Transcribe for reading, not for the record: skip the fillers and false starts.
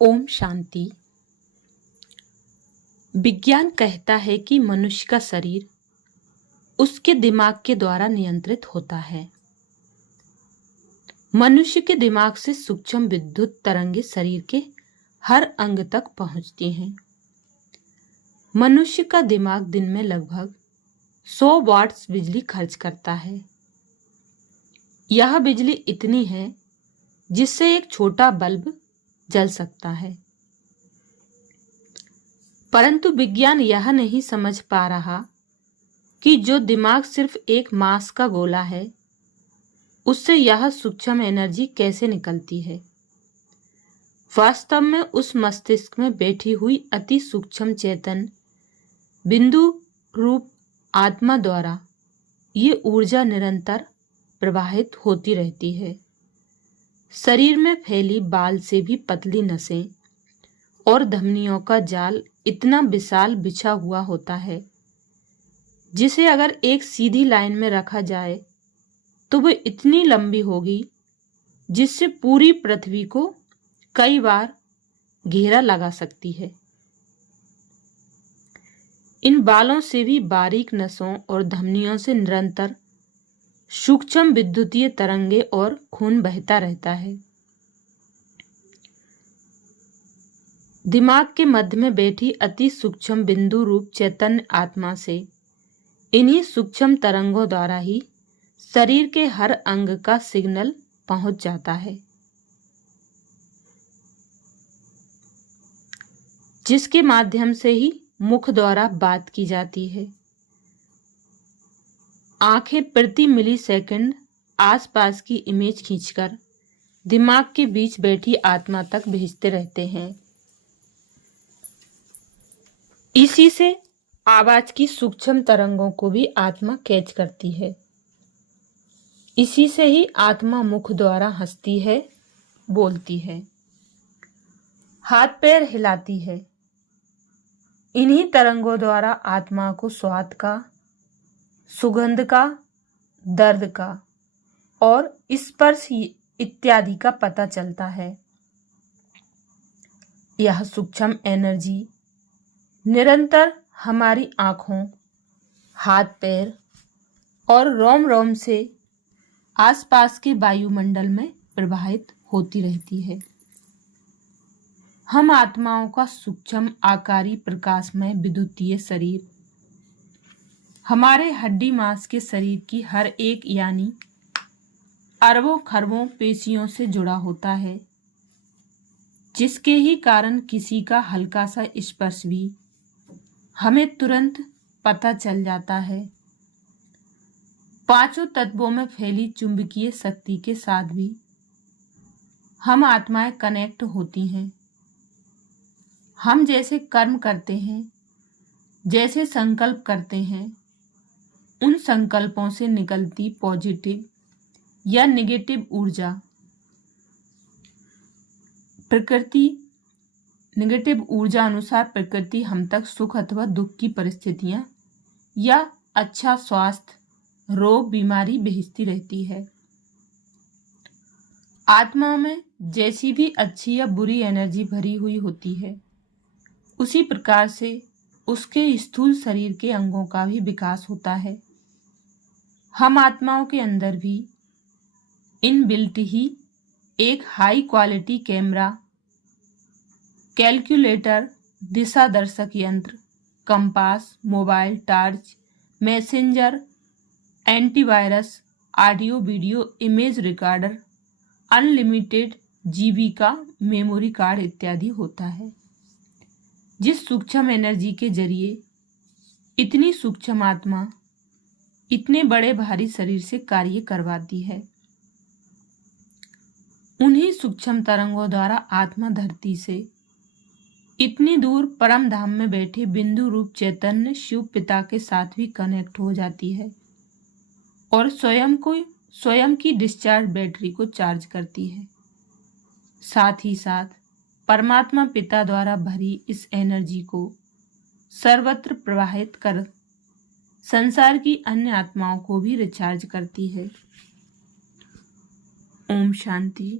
ओम शांति। विज्ञान कहता है कि मनुष्य का शरीर उसके दिमाग के द्वारा नियंत्रित होता है। मनुष्य के दिमाग से सूक्ष्म विद्युत तरंगे शरीर के हर अंग तक पहुंचती हैं। मनुष्य का दिमाग दिन में लगभग 100 वाट्स बिजली खर्च करता है। यह बिजली इतनी है जिससे एक छोटा बल्ब जल सकता है। परंतु विज्ञान यह नहीं समझ पा रहा कि जो दिमाग सिर्फ एक मांस का गोला है, उससे यह सूक्ष्म एनर्जी कैसे निकलती है। वास्तव में उस मस्तिष्क में बैठी हुई अति सूक्ष्म चेतन बिंदु रूप आत्मा द्वारा ये ऊर्जा निरंतर प्रवाहित होती रहती है। शरीर में फैली बाल से भी पतली नसें और धमनियों का जाल इतना विशाल बिछा हुआ होता है, जिसे अगर एक सीधी लाइन में रखा जाए तो वह इतनी लंबी होगी जिससे पूरी पृथ्वी को कई बार घेरा लगा सकती है। इन बालों से भी बारीक नसों और धमनियों से निरंतर सूक्ष्म विद्युतीय तरंगे और खून बहता रहता है। दिमाग के मध्य में बैठी अति सूक्ष्म बिंदु रूप चैतन्य आत्मा से इन्हीं सूक्ष्म तरंगों द्वारा ही शरीर के हर अंग का सिग्नल पहुंच जाता है, जिसके माध्यम से ही मुख द्वारा बात की जाती है। आंखें प्रति मिलीसेकंड आसपास की इमेज खींचकर दिमाग के बीच बैठी आत्मा तक भेजते रहते हैं। इसी से आवाज की सूक्ष्म तरंगों को भी आत्मा कैच करती है। इसी से ही आत्मा मुख द्वारा हंसती है, बोलती है, हाथ पैर हिलाती है। इन्हीं तरंगों द्वारा आत्मा को स्वाद का, सुगंध का, दर्द का और स्पर्श इत्यादि का पता चलता है। यह सूक्ष्म एनर्जी निरंतर हमारी आंखों, हाथ पैर और रोम रोम से आसपास के वायुमंडल में प्रवाहित होती रहती है। हम आत्माओं का सूक्ष्म आकारी प्रकाशमय विद्युतीय शरीर हमारे हड्डी मांस के शरीर की हर एक यानी अरबों खरबों पेशियों से जुड़ा होता है, जिसके ही कारण किसी का हल्का सा स्पर्श भी हमें तुरंत पता चल जाता है। पांचों तत्वों में फैली चुंबकीय शक्ति के साथ भी हम आत्माएं कनेक्ट होती हैं। हम जैसे कर्म करते हैं, जैसे संकल्प करते हैं, उन संकल्पों से निकलती पॉजिटिव या नेगेटिव ऊर्जा नेगेटिव ऊर्जा अनुसार प्रकृति हम तक सुख अथवा दुख की परिस्थितियां या अच्छा स्वास्थ्य, रोग, बीमारी भेजती रहती है। आत्मा में जैसी भी अच्छी या बुरी एनर्जी भरी हुई होती है, उसी प्रकार से उसके स्थूल शरीर के अंगों का भी विकास होता है। हम आत्माओं के अंदर भी इनबिल्ट ही एक हाई क्वालिटी कैमरा, कैलकुलेटर, दिशा दर्शक यंत्र, compass, mobile, torch, messenger, antivirus, audio video image recorder, unlimited GB का मेमोरी कार्ड इत्यादि होता है, जिस सूक्ष्म एनर्जी के जरिए इतनी सूक्ष्म आत्मा इतने बड़े भारी शरीर से कार्य करवाती है। उन्हीं सूक्ष्म तरंगों द्वारा आत्मा धरती से इतनी दूर परम धाम में बैठे बिंदु रूप चैतन्य शिव पिता के साथ भी कनेक्ट हो जाती है और स्वयं की डिस्चार्ज बैटरी को चार्ज करती है। साथ ही साथ परमात्मा पिता द्वारा भरी इस एनर्जी को सर्वत्र प्रवाहित कर संसार की अन्य आत्माओं को भी रिचार्ज करती है। ओम शांति।